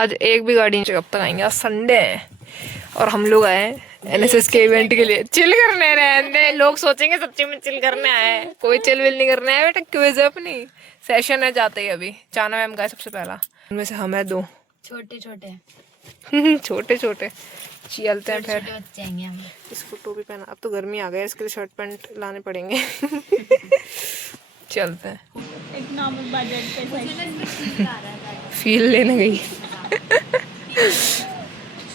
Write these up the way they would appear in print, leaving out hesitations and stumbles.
आज एक भी गाड़ी नहीं, कब तक आएंगे? आज संडे है और हम लोग आए हैं एनएसएस के इवेंट के लिए चिल करने। रहने लोग सोचेंगे सच्ची में चिल करने आए हैं, कोई चिल विल नहीं करने आए बेटा। क्विज है अपनी, सेशन है जाते ही अभी। चाना मैम का है सबसे पहला, उनमें से हम है दो छोटे छोटे छोटे छोटे चलते हैं फिर। बच्चे आएंगे हम। इसको टोपी पहना, अब तो गर्मी आ गई है, इसके लिए शर्ट पैंट लाने पड़ेंगे चलते हैं। इकोनॉमिक बजट पे फील लेने गई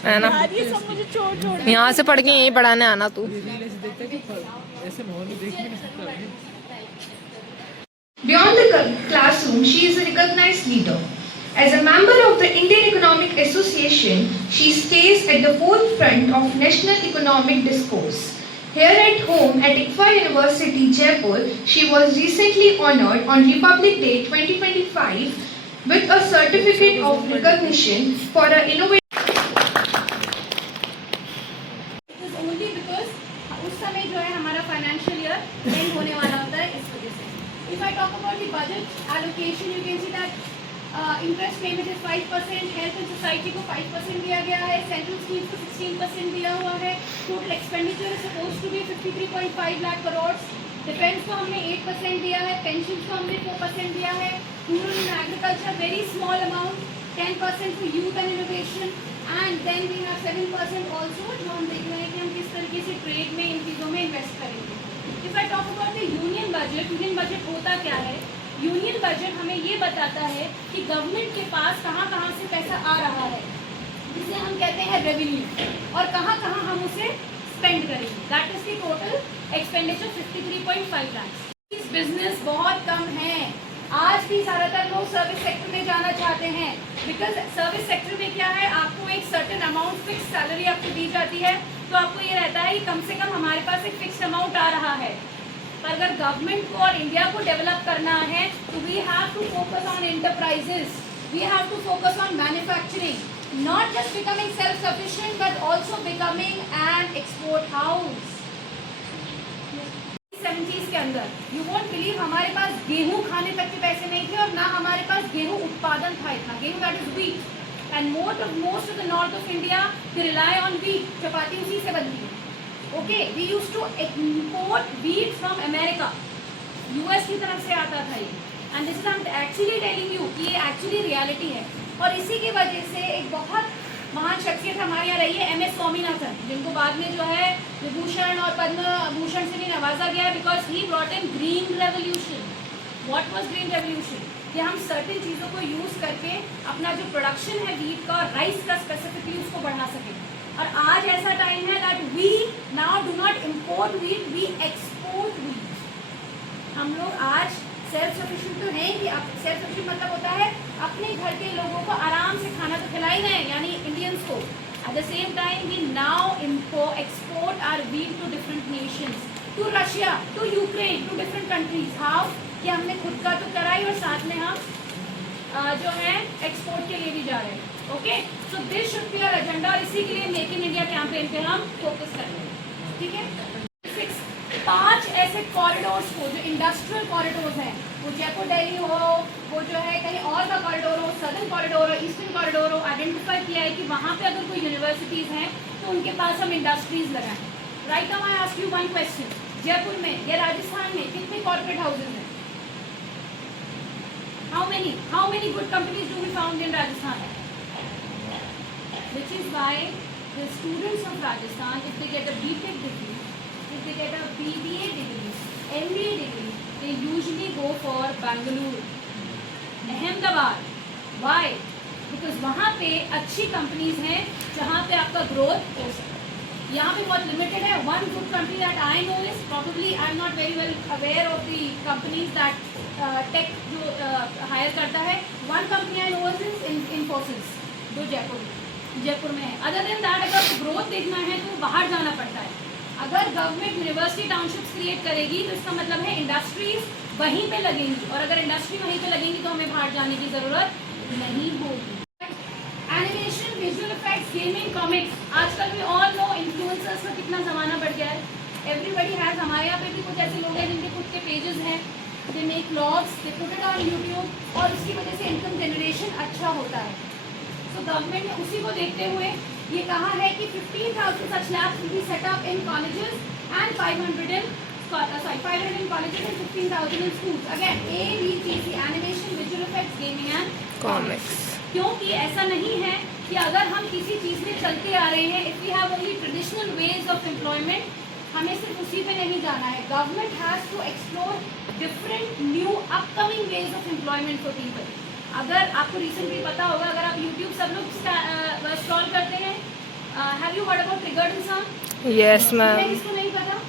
है ना। ये सब मुझे छोड़ यहाँ से पढ़ के यहीं पढ़ाने आना तू। Beyond the classroom, she is a recognized leader. As a member of the Indian Economic Association, she stays at the forefront of national economic discourse. Here at home at ICFA University, Jaipur, she was recently honored on Republic Day 2025 with a certificate of recognition for her innovation. Only because उस समय जो है हमारा financial year and होने वाला होता है, इस वजह से। If I talk about the budget allocation, you can see that interest payment is 5%, health and society को 5% दिया गया है, central schemes को 16% दिया हुआ है, total expenditure is supposed to be 53.5 lakh crores, defense को हमने 8% दिया है, pensions को हमने 4% दिया है, rural and agriculture very small amount, 10% for youth and innovation, and then we have 7% also जो हम देख रहे हैं कि हम किस तरीके से ट्रेड में इन चीज़ों में इन्वेस्ट करेंगे। If I talk about the union budget होता क्या है? यूनियन बजट हमें ये बताता है कि गवर्नमेंट के पास कहाँ कहाँ से पैसा आ रहा है, जिसे हम कहते हैं रेवेन्यू, और कहाँ कहाँ हम उसे स्पेंड करेंगे। That is the total expenditure 53.5 lakh. इस बिजनेस बहुत कम है, आज भी ज़्यादातर लोग सर्विस सेक्टर में जाना चाहते हैं, बिकॉज सर्विस सेक्टर में क्या है, आपको एक सर्टेन अमाउंट फिक्स सैलरी आपको दी जाती है, तो आपको ये रहता है कि कम से कम हमारे पास एक फिक्स अमाउंट आ रहा है। पर अगर गवर्नमेंट को और इंडिया को डेवलप करना है तो we have to focus on enterprises, we have to focus on manufacturing, not just becoming self sufficient but also becoming an export house. 70s के अंदर यू वोंट बिलीव हमारे पास गेहूं खाने तक के पैसे नहीं थे और ना हमारे पास गेहूं उत्पादन था इतना। गेहूं that is wheat, and most of the north of India they rely on wheat, चपाती उसी से बनती है। Okay, we used to import wheat from America, US की तरफ से आता था ये, and this is I'm actually telling you कि ये actually reality है। और इसी की वजह से एक बहुत महान शख्सियत हमारे यहाँ रही है MS स्वामीनाथन, जिनको बाद में जो है विभूषण और पद्म भूषण से भी नवाजा गया है, because he brought in green revolution. What was green revolution? कि हम सर्टेन चीज़ों को यूज़ करके अपना जो प्रोडक्शन है वीट का और राइस का स्पेसिफिकली उसको बढ़ा सकें। और आज ऐसा टाइम है that we now do not import wheat, we export wheat. हम लोग आज सेल्फ सफिशिएंट तो हैं कि सेल्फ सफिशिएंट मतलब होता है अपने घर के लोगों को आराम से खाना तो खिला ही रहे हैं, यानी इंडियंस को। At the same time we now export our wheat to different nations, to Russia, to Ukraine, to different countries. How कि हमने खुद का तो करा ही और साथ में हम जो है एक्सपोर्ट के लिए भी जा रहे हैं। Okay, so this should be our agenda, और इसी के लिए मेक इन इंडिया कैंपेन पे हम फोकस कर रहे हैं। ठीक है, 5 ऐसे कॉरिडोर्स को जो इंडस्ट्रियल कॉरिडोर्स हैं, वो जयपुर दिल्ली हो, वो जो है कहीं और का कॉरिडोर हो, सदर्न कॉरिडोर हो, ईस्टर्न कॉरिडोर हो, आइडेंटिफाई किया है कि वहाँ पे अगर कोई यूनिवर्सिटीज़ हैं तो उनके पास हम इंडस्ट्रीज लगाएं। Right now I ask you one question, Jaipur में या राजस्थान में कितने कॉर्पोरेट हाउसेज हैं? How many good companies do we found in Rajasthan? Which is why the students of Rajasthan, if they get a BTech degree, if they get a BBA degree, MBA degree, they usually go for Bangalore, Ahmedabad. Why? Because वहाँ पे अच्छी companies हैं जहाँ पे आपका growth हो सकता है। यहाँ पे बहुत limited है। One good company that I know is probably I'm not very well aware of the companies that tech जो हायर करता है। One company I know is Infosys, जो जयपुर में है। अदर देन दैट अगर ग्रोथ देखना है तो बाहर जाना पड़ता है। अगर गवर्नमेंट यूनिवर्सिटी टाउनशिप्स क्रिएट करेगी तो इसका मतलब है इंडस्ट्रीज वहीं पे लगेंगी, और अगर इंडस्ट्री वहीं पे लगेंगी तो हमें बाहर जाने की ज़रूरत नहीं होगी। Animation, visual effects, gaming, comics, आजकल भी ऑल नो इन्फ्लुएंसर्स का कितना ज़माना बढ़ गया है। एवरीबडी हैज़, हमारे यहाँ पे भी कुछ ऐसे लोग हैं जिनके खुद के पेजेस हैं, they make vlogs, they put it on YouTube, और उसकी वजह से इनकम जनरेशन अच्छा होता है। So government ने उसी को देखते हुए ये कहा है कि 15,000 such labs will be set up in colleges and 500 in colleges and 15,000 in schools. Again, ABGC, animation, visual effects, gaming and comics. क्योंकि ऐसा नहीं है कि अगर हम किसी चीज़ में चलते आ रहे हैं, if we have only traditional ways of employment, हमें सिर्फ उसी पे नहीं जाना है। Government has to explore different new upcoming ways of employment for people. अगर आपको रिसेंटली पता होगा, अगर आप यूट्यूब सब लोग स्क्रॉल करते हैं, have you heard about triggered इंसान? Yes ma'am. इसको नहीं पता?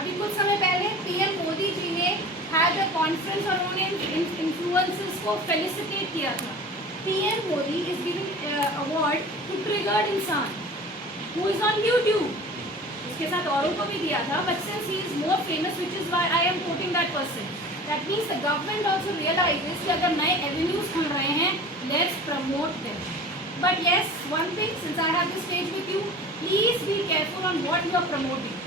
अभी कुछ समय पहले पीएम मोदी जी ने हैड अ कॉन्फ्रेंस और उन्होंने इन्फ्लुएंसर्स को फेलिसिटेट किया था। PM Modi is giving award to triggered Insaan who is on YouTube. उसके साथ औरों को भी दिया था, but since he is more famous, which is why I am quoting that person. That means the government also realises कि अगर नए एवेन्यूज खुल रहे हैं, let's promote them. But yes, one thing, since I have this stage with you, please be careful on what you are promoting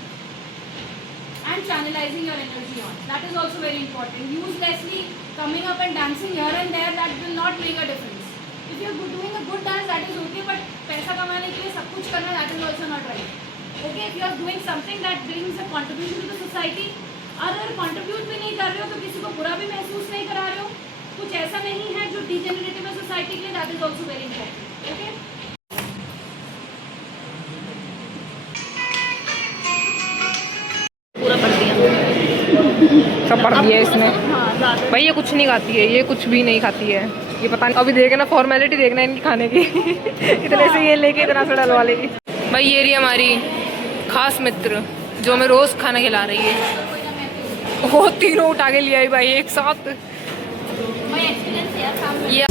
and channelizing your energy on. That is also very important. Uselessly coming up and dancing here and there, that will not make a difference. If you are doing a good dance, that is okay, but पैसा कमाने के लिए सब कुछ करना, that is also not right. Okay, if you are doing something that brings a contribution to the society, अगर contribute भी नहीं कर रहे हो तो किसी को बुरा भी महसूस नहीं करा रहे हो, कुछ ऐसा नहीं है जो degenerative है society के लिए, that is also very important. Okay? पूरा पढ़ दिया। सब पढ़ दिया इसने। हाँ, ज़्यादा। भाई ये कुछ नहीं खाती है, ये कुछ भी नहीं खाती है, ये पता नहीं। अभी देखना फॉर्मेलिटी देखना इनकी खाने की इतने से ये लेके इतना सा डलवा लेगी। भाई ये रही हमारी खास मित्र जो हमें रोज खाना खिला रही है। वो तीनों उठा के लिया है भाई एक साथ। मैं एक्सपीरियंस किया था। ये